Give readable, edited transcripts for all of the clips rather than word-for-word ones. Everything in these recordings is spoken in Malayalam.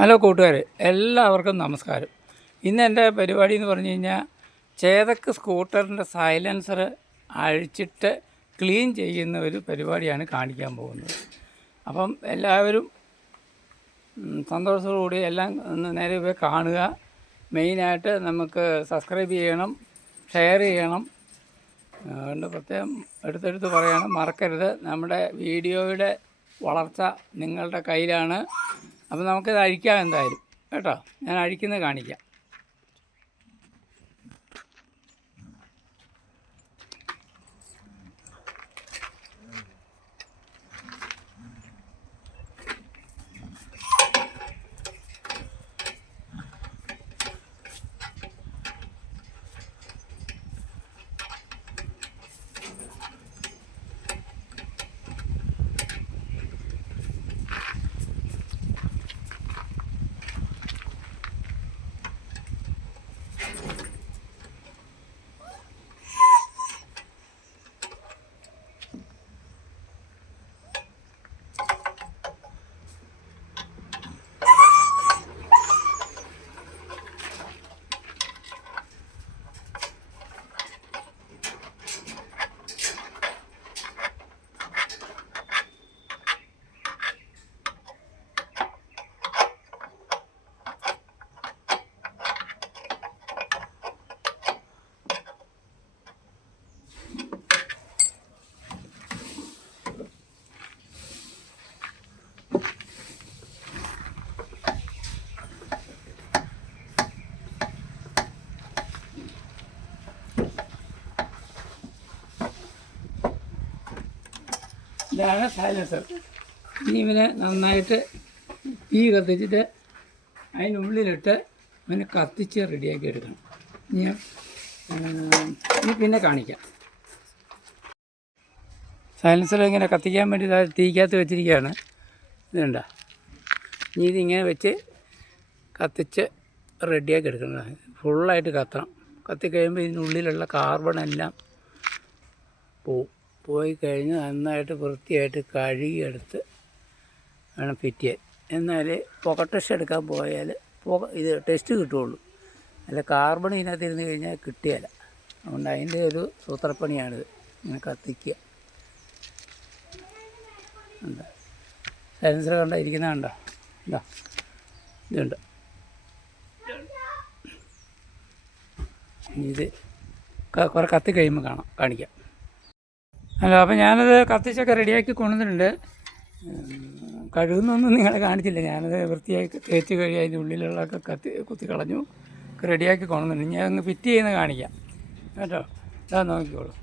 ഹലോ കൂട്ടുകാരെ, എല്ലാവർക്കും നമസ്കാരം. ഇന്ന് എൻ്റെ പരിപാടി എന്ന് പറഞ്ഞു കഴിഞ്ഞാൽ ചേതക്ക് സ്കൂട്ടറിൻ്റെ സൈലൻസർ അഴിച്ചിട്ട് ക്ലീൻ ചെയ്യുന്ന ഒരു പരിപാടിയാണ് കാണിക്കാൻ പോകുന്നത്. അപ്പം എല്ലാവരും സന്തോഷത്തോടുകൂടി എല്ലാം ഒന്ന് നേരെ പോയി കാണുക. മെയിനായിട്ട് നമുക്ക് സബ്സ്ക്രൈബ് ചെയ്യണം, ഷെയർ ചെയ്യണം. അതുകൊണ്ട് പ്രത്യേകം എടുത്തെടുത്ത് പറയണം, മറക്കരുത്. നമ്മുടെ വീഡിയോയുടെ വളർച്ച നിങ്ങളുടെ കയ്യിലാണ്. അപ്പോൾ നമുക്കിത് അഴിക്കാം എന്തായാലും കേട്ടോ. ഞാൻ അഴിക്കുന്നത് കാണിക്കാം. ഇതാണ് സൈലൻസർ. ഇനി ഇവനെ നന്നായിട്ട് തീ കത്തിച്ചിട്ട് അതിനുള്ളിലിട്ട് അവനെ കത്തിച്ച് റെഡിയാക്കി എടുക്കണം. ഇനി പിന്നെ കാണിക്കാം. സൈലൻസർ ഇങ്ങനെ കത്തിക്കാൻ വേണ്ടി തീക്കകത്ത് വെച്ചിരിക്കുകയാണ്. ഇതുണ്ട. ഇനി ഇതിങ്ങനെ വെച്ച് കത്തിച്ച് റെഡിയാക്കി എടുക്കണം. ഫുള്ളായിട്ട് കത്തണം. കത്തിക്കഴിയുമ്പോൾ ഇതിനുള്ളിലുള്ള കാർബണെല്ലാം പോയി കഴിഞ്ഞ് നന്നായിട്ട് വൃത്തിയായിട്ട് കഴുകിയെടുത്ത് വേണം ഫിറ്റ് ചെയ്യാൻ. എന്നാൽ പുക ടെസ്റ്റ് എടുക്കാൻ പോയാൽ ഇത് ടെസ്റ്റ് കിട്ടുകയുള്ളൂ. അല്ല കാർബൺ ഇതിനകത്ത് ഇരുന്ന് കഴിഞ്ഞാൽ കിട്ടുകയില്ല. അതുകൊണ്ട് അതിൻ്റെ ഒരു സൂത്രപ്പണിയാണിത്. ഇങ്ങനെ കത്തിക്കുക. എന്താ സൈലൻസർ കണ്ട ഇരിക്കുന്ന കണ്ടോ? എന്താ ഇതുണ്ട്. ഇത് കുറേ കത്തി കഴിയുമ്പോൾ കാണിക്കാം. അല്ല, അപ്പോൾ ഞാനത് കത്തിച്ചൊക്കെ റെഡിയാക്കി കൊണ്ടുവന്നിട്ടുണ്ട്. കഴുകുന്നൊന്നും നിങ്ങളെ കാണിച്ചില്ല. ഞാനത് വൃത്തിയാക്കി തേച്ച് കഴിയും. അതിൻ്റെ ഉള്ളിലുള്ളതൊക്കെ കുത്തി കളഞ്ഞു റെഡിയാക്കി കൊണ്ടുവന്നിട്ടുണ്ട്. ഞാൻ ഒന്ന് ഫിറ്റ് ചെയ്യുന്നത് കാണിക്കാം കേട്ടോ. ഇതാ നോക്കിക്കോളൂ.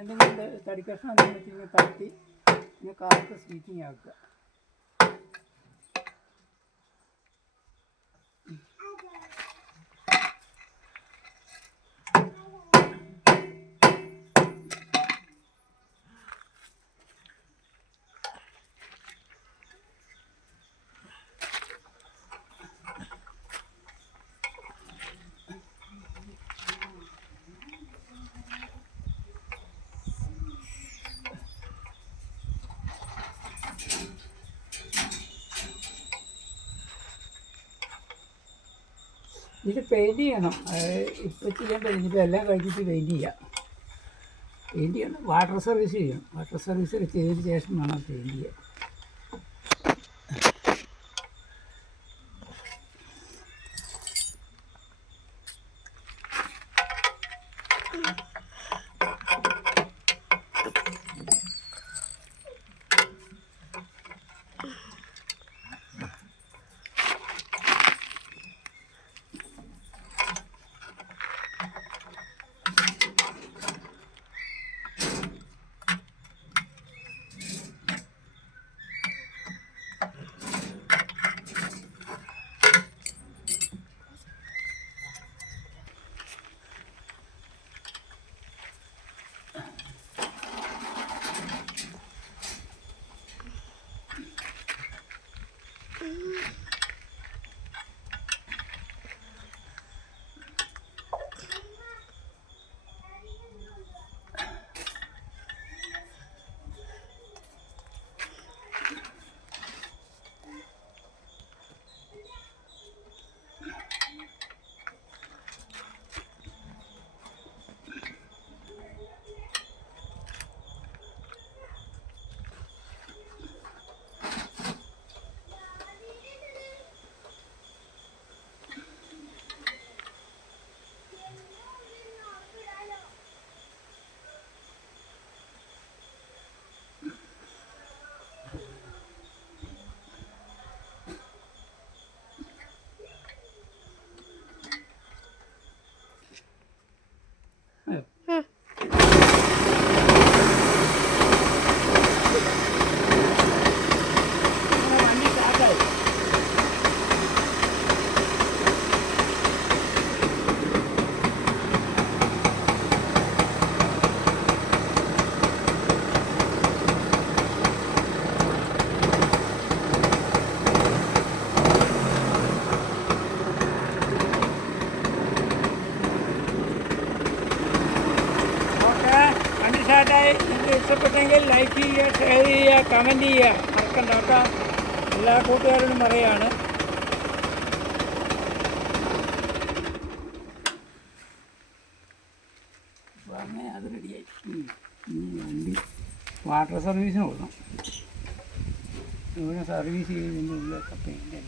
എന്തെങ്കിലും തടിക്കഷ്ണം എന്തെങ്കിലും തട്ടി പിന്നെ കാലത്ത് സ്പീക്കിങ് ആക്കുക. ഇത് പെയിൻറ്റ് ചെയ്യണം. ഇപ്പോൾ ചെയ്യാൻ കഴിഞ്ഞിട്ട് എല്ലാം കഴിഞ്ഞിട്ട് പെയിൻറ്റ് ചെയ്യാം. പെയിൻറ്റ് ചെയ്യണം. വാട്ടർ സർവീസ് ചെയ്യണം. വാട്ടർ സർവീസ് ചെയ്തതിന് ശേഷം വേണം പെയിൻറ്റ് ചെയ്യാൻ. വണ്ടി സ്റ്റാർട്ടായി. നിങ്ങൾക്ക് ഇഷ്ടപ്പെട്ടെങ്കിൽ ലൈക്ക് ചെയ്യുക, ഷെയർ ചെയ്യുക, കമൻറ്റ് ചെയ്യുക മറക്കണ്ട കേട്ടോ. എല്ലാ കൂട്ടുകാരോടും പറയുകയാണ്. അങ്ങനെ അത് റെഡിയായി. വണ്ടി വാട്ടർ സർവീസിന് കൊടുക്കണം. ഇവിടെ സർവീസ് ചെയ്തതിൻ്റെ ഉള്ളിലൊക്കെ പെയിൻ്റ്